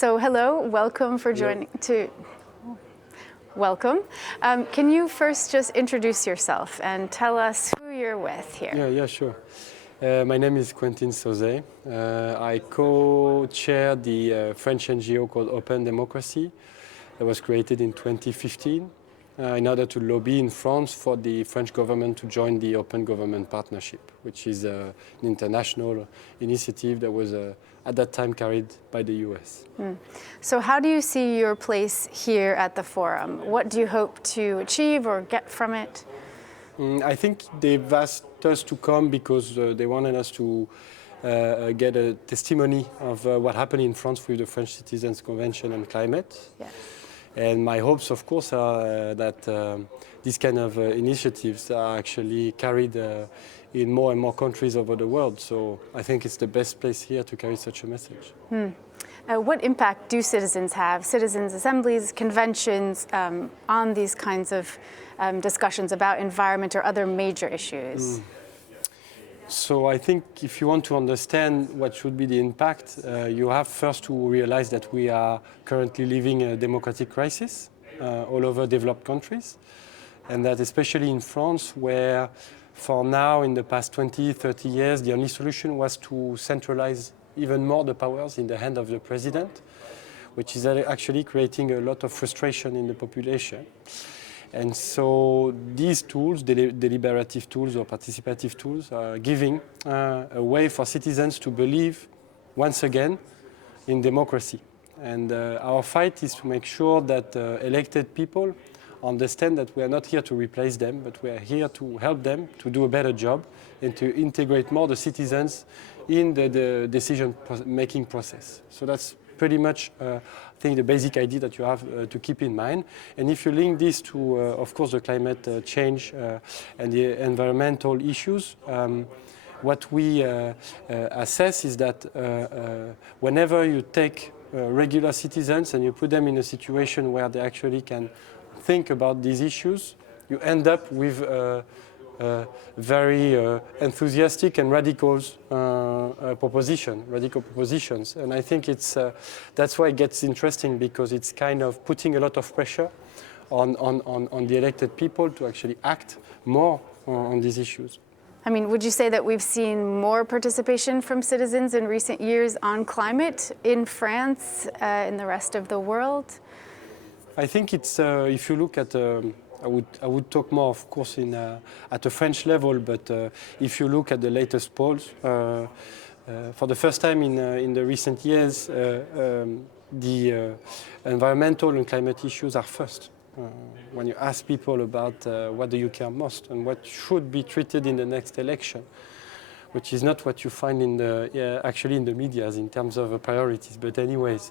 So hello, welcome for joining Welcome. Can you first just introduce yourself and tell us who you're with here? Yeah, sure. My name is Quentin SAUZAY. I co-chair the French NGO called Open Democracy that was created in 2015 in order to lobby in France for the French government to join the Open Government Partnership, which is an international initiative that was at that time carried by the US. So how do you see your place here at the forum? What do you hope to achieve or get from it? I think they've asked us to come because they wanted us to get a testimony of what happened in France with the French Citizens Convention on Climate. Yes. And my hopes, of course, are that these kind of initiatives are actually carried in more and more countries over the world. So I think it's the best place here to carry such a message. What impact do citizens have, citizens' assemblies, conventions, on these kinds of discussions about environment or other major issues? So I think if you want to understand what should be the impact, you have first to realize that we are currently living a democratic crisis all over developed countries. And that especially in France, where for now, in the past 20, 30 years, the only solution was to centralize even more the powers in the hand of the president, which is actually creating a lot of frustration in the population. And so these tools, deliberative tools or participative tools, are giving a way for citizens to believe, once again, in democracy. And our fight is to make sure that elected people understand that we are not here to replace them, but we are here to help them to do a better job and to integrate more the citizens in the decision-making process. So that's pretty much, I think, the basic idea that you have to keep in mind. And if you link this to, of course, the climate change and the environmental issues, what we assess is that whenever you take regular citizens and you put them in a situation where they actually can think about these issues, you end up with very enthusiastic and radical propositions. And I think that's why it gets interesting, because it's kind of putting a lot of pressure on the elected people to actually act more on these issues. I mean, would you say that we've seen more participation from citizens in recent years on climate in France, in the rest of the world? I think it's, if you look at, I would talk more, of course, at a French level, but if you look at the latest polls, for the first time in the recent years, the environmental and climate issues are first. When you ask people about what do you care most and what should be treated in the next election, which is not what you find actually in the media in terms of priorities, but anyways.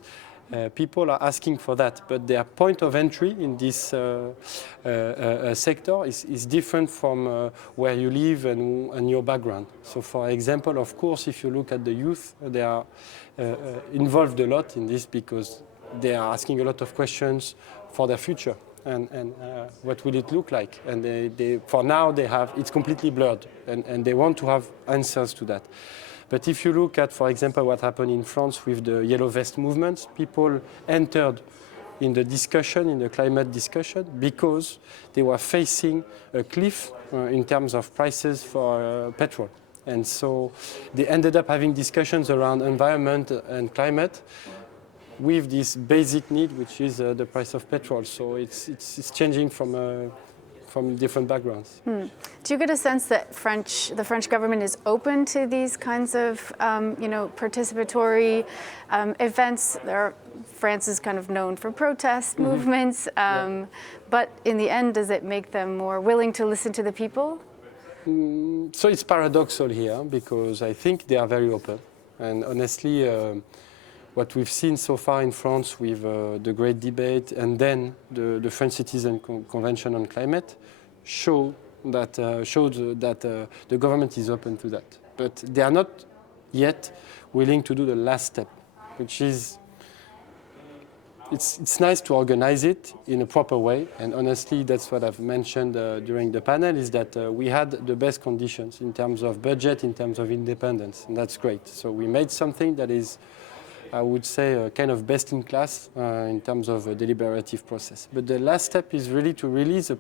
People are asking for that, but their point of entry in this sector is different from where you live and your background. So, for example, of course, if you look at the youth, they are involved a lot in this because they are asking a lot of questions for their future and what will it look like. And for now, it's completely blurred, and they want to have answers to that. But if you look at, for example, what happened in France with the Yellow Vest movement, people entered in the discussion, in the climate discussion, because they were facing a cliff in terms of prices for petrol. And so they ended up having discussions around environment and climate with this basic need, which is the price of petrol. So it's changing from different backgrounds. Do you get a sense that the French government is open to these kinds of, participatory events? France is kind of known for protest movements, but in the end, does it make them more willing to listen to the people? So it's paradoxical here, because I think they are very open. And honestly, what we've seen so far in France with the Great Debate and then the French Citizen Convention on Climate showed that the government is open to that. But they are not yet willing to do the last step, which is, it's nice to organize it in a proper way. And honestly, that's what I've mentioned during the panel, is that we had the best conditions in terms of budget, in terms of independence, and that's great. So we made something that is I would say, kind of best in class in terms of a deliberative process. But the last step is really to release a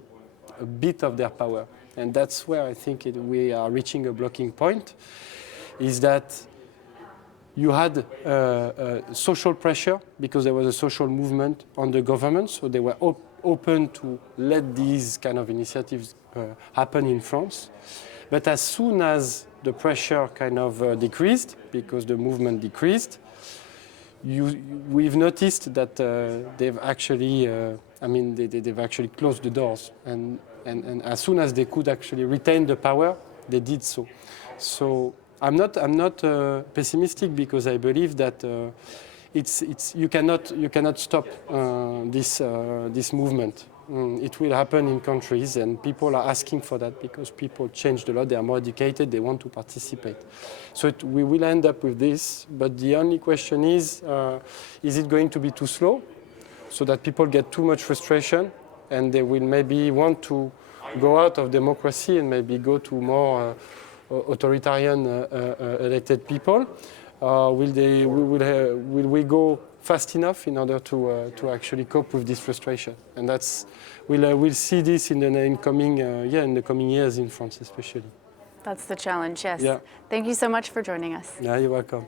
bit of their power. And that's where I think we are reaching a blocking point, is that you had social pressure because there was a social movement on the government, so they were open to let these kind of initiatives happen in France. But as soon as the pressure kind of decreased, because the movement decreased, we've noticed that they've actually, they've actually closed the doors, and as soon as they could actually retain the power, they did so. So I'm not pessimistic, because I believe that you cannot stop this movement. It will happen in countries, and people are asking for that because people changed a lot. They are more educated. They want to participate. So we will end up with this. But the only question is it going to be too slow, so that people get too much frustration, and they will maybe want to go out of democracy and maybe go to more authoritarian elected people? Will we go fast enough in order to actually cope with this frustration? And we'll see this in the coming years in France, especially. That's the challenge, yes. Yeah. Thank you so much for joining us. Yeah, you're welcome.